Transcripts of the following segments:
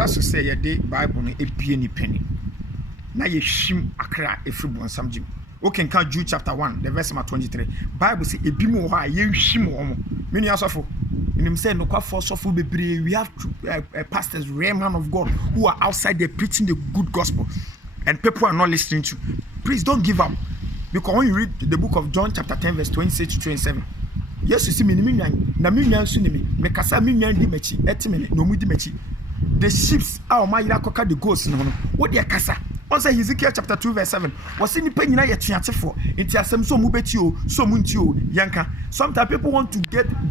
braso say ye de Bible no ebie ni penny. Na ye hwim akra efri bonsam jim. Okay, can Jude chapter 1, the verse 23. Bible say ebimu ho a ye hwim omo. Me nua sofo. Him say no kwa for sofo bebre. We have pastors, rare man of God who are outside there preaching the good gospel and people are not listening to. Please don't give up. Because when you read the book of John chapter 10 verse 26 to 27, yes, you see me na me nwan su ni me kasa me nwan di machi etime no mu di machi. The sheep are my yakoka the goats no no. What dey kasa? On say Ezekiel chapter 2 verse 7. Was any pen na ye tuatefo. Enti asem so mu beti o, so mu nti o yanka. Sometimes people want to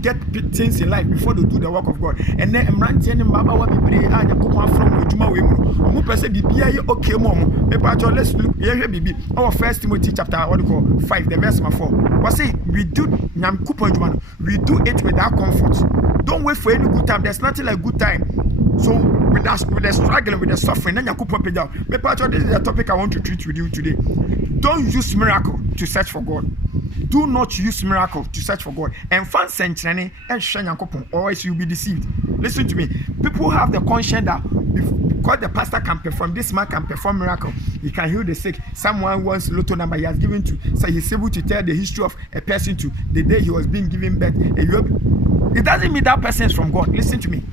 get things in life before they do the work of God. And then emrante ne mbaba wa bebre a yakoma from adwuma we mu. Omu pese bibia ye okay mo mo. Me pa let's look ye hwe bibi. Our 1 Timothy chapter 5 the verse 4. Was say we do nyam kupon adwuma no. We do it without comfort. Don't wait for any good time. There's nothing like good time. So with the struggling, with the suffering, then you could pop it down. This is the topic I want to treat with you today. Don't use miracle to search for God. Do not use miracle to search for God. And fan century and shanyankopon, or else you'll be deceived. Listen to me. People have the conscience that because the pastor can perform, this man can perform miracle. He can heal the sick. Someone wants lotto number he has given to, so he's able to tell the history of a person to the day he was being given birth. It doesn't mean that person is from God. Listen to me.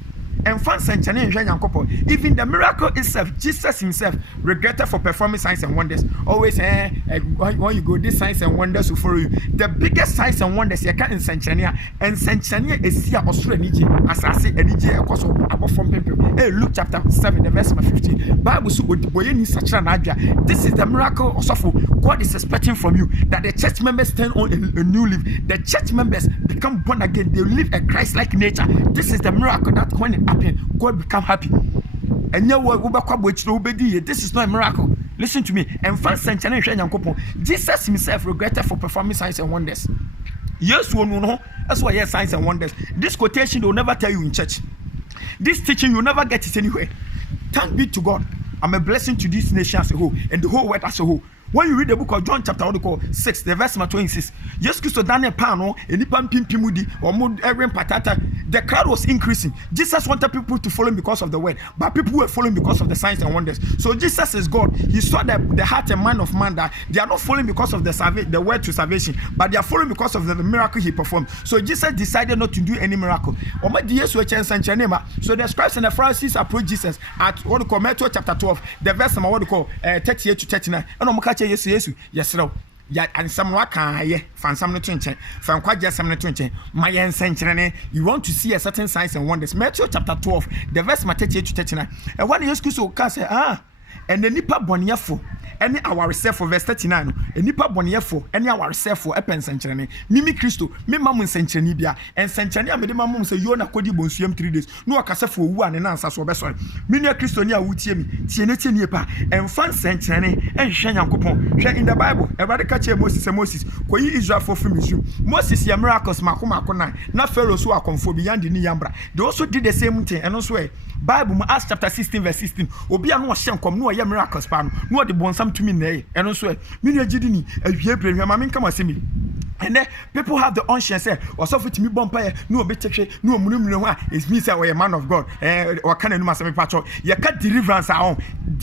And even the miracle itself, Jesus himself regretted for performing signs and wonders. Always, when you go, these signs and wonders will follow you. The biggest signs and wonders you can in Sanchania, and Sanchania is here Australia, as I say, and because of above from people. Hey, Luke chapter 7, the verse 15. Bible this is the miracle also God is expecting from you that the church members turn on a new leaf. The church members become born again. They live a Christ-like nature. This is the miracle that when it happens, God become happy. And this is not a miracle. Listen to me. And Jesus himself regretted for performing signs and wonders. Yes, we know. That's why yes, signs and wonders. This quotation they will never tell you in church. This teaching you'll never get it anywhere. Thank be to God. I'm a blessing to this nation as a whole and the whole world as a whole. When you read the book of John chapter 6, the verse 26, yes, Christo Daniel Pano, and Nipan Pimpimudi, or Mood Erin Patata, the crowd was increasing. Jesus wanted people to follow him because of the word, but people were following because of the signs and wonders. So Jesus is God. He saw the heart and mind of man that they are not following because of the word to salvation, but they are following because of the miracle he performed. So Jesus decided not to do any miracle. So the scribes and the Pharisees approached Jesus at what we call Matthew chapter 12, the verse 38 to 39. And yes, ya and someone can find some nutrition from quite just some nutrition. My century, you want to see a certain signs and wonders. Matthew chapter 12, the verse 38 to 39. And what you can say, and the nipa boniafo. Any our self for verse 39 nipa boniefo any our self for epen century mimi Christo me mamu century bia and century am de mamu say you na kodi bonsuam 3 days no akasa for wu ane na ansa so be so me ne Christo ni a wutie mi tie ne tie nie pa and fan century en hwe Nyankopon hwe in the Bible everybody catch Moses koyi Israel for Moses ya miracles makoma na Pharaoh so akonfo bi yande ni yambra they also did the same thing and also Bible Acts chapter 16 verse 16 obi a no hye nkom no ya miracles pa no de bonsam to me nay and also me gidini ahwie brehwe ma me nkama semi and then people have the unsure say also fit me bompa no obi tekwe no omunumunu ho a it means that we are man of God or can no masemi patcho you can deliverance on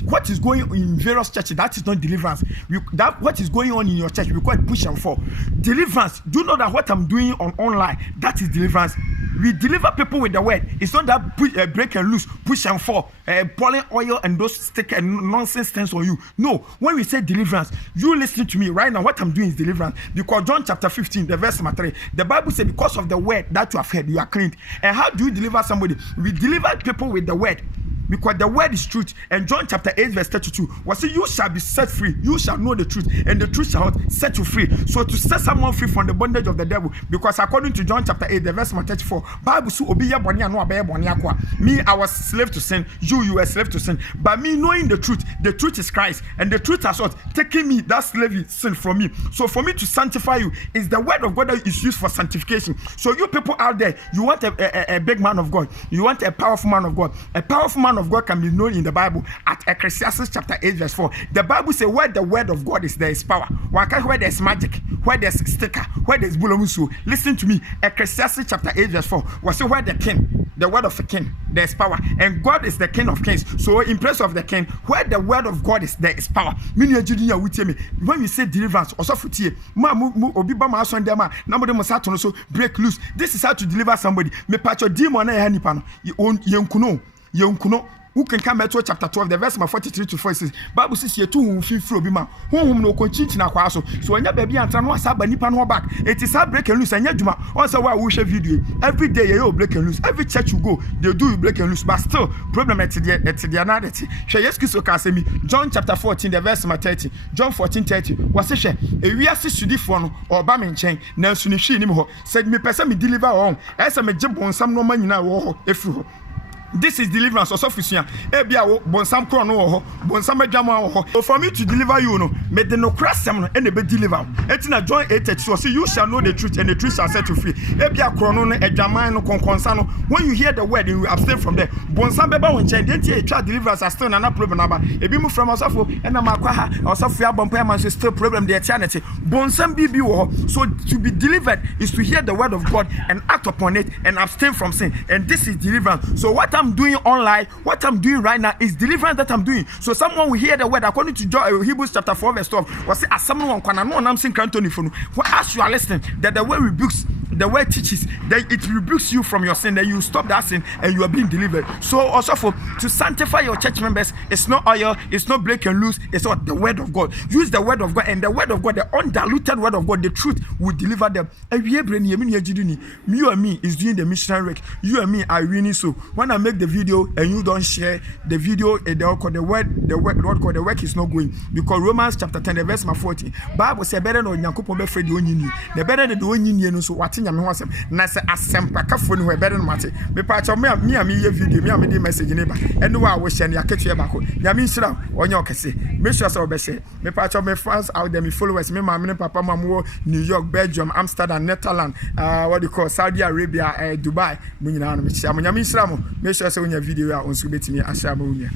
what is going on in various churches that is not deliverance that what is going on in your church we call it push and fall deliverance do you know that what I'm doing on online that is deliverance. We deliver people with the word. It's not that break and loose, push and fall, pouring oil and those stick and nonsense things on you. No, when we say deliverance, you listen to me right now. What I'm doing is deliverance. Because John chapter 15, the verse 3, the Bible says, because of the word that you have heard, you are cleaned. And how do you deliver somebody? We deliver people with the word. Because the word is truth. And John chapter 8 verse 32 was say you shall be set free. You shall know the truth. And the truth shall set you free. So to set someone free from the bondage of the devil. Because according to John chapter 8 the verse 34. Bible so obi ya boni anu abaye boni akwa. Me I was slave to sin. You were slave to sin. But me knowing the truth is Christ. And the truth has what? Taking me that slavery sin from me. So for me to sanctify you is the word of God that is used for sanctification. So you people out there, you want a big man of God. You want a powerful man of God. A powerful man of God can be known in the Bible at Ecclesiastes chapter 8 verse 4. The Bible says where the word of God is, there is power. Where there's magic, where there's sticker, where there's bulomusu. Listen to me. Ecclesiastes chapter 8 verse 4 was where the king the word of a king, there's power. And God is the king of kings. So in place of the king, where the word of God is, there is power. When you say deliverance, also for break loose. This is how to deliver somebody. Me patch demon who can come to chapter 12, the verse 43 to 46. Bible says you two feel free bima. Whom no continue na kwaso. So when your baby and tran was about nipa no back. It is how break and loose and yajuma. Also why we share video. Every day you break and loose. Every church you go, they do break and loose. But still, problem at the another. John chapter 14, the verse 30. John 14:30. Was a share. A real sudi phone or bamin chain. Now sunishi ni mo. Said me person me deliver on. As a me jump on some no man now if you. This is deliverance or sufficient. Ebia bonsam kro no ho, bonsam adwama ho. So for me to deliver you no, me the no crasem no and be deliver. Etina John 8:30 so say you shall know the truth and the truth shall set you free. Ebia kro no adwama no konkonsa no. When you hear the word you abstain from there. Bonsam beba won chen dey tie twa deliverance still na problem aba. Ebi mu from osofo and na makwa ha osofo abompa man still problem the eternity. Bonsam bibi wo. So to be delivered is to hear the word of God and act upon it and abstain from sin. And this is deliverance. So what I'm doing online, what I'm doing right now is deliverance that I'm doing. So someone will hear the word according to Hebrews chapter 4 verse 12. Was say as someone can know I'm saying Cantoni for as you are listening that the word rebukes, the word teaches, that it rebukes you from your sin, that you stop that sin and you are being delivered. So also for to sanctify your church members, it's not oil, it's not break and loose, it's not the word of God. Use the word of God, and the word of God, the undiluted word of God, the truth will deliver them. You and me is doing the missionary work. You and me are winning. So when I make the video and you don't share the video, the work is not going, because Romans chapter 10 the verse 40 Bible say better no Nyankopon be fredi onyini the better the onyini no so wate nyame ho asem na se asempa kafo no better no mate me pa cha me ye video me dey message ne ba eno wa wo share ne aketu e bako nyame nsira onye okese make sure say we be share me pa cha me fans out there, me followers, me mama ne papa mamu New York, Belgium, Amsterdam, Netherlands, what do you call Saudi Arabia, Dubai, me nyina no me share nyame nsira mo make sure say we video ya on so betimi a share mo nya.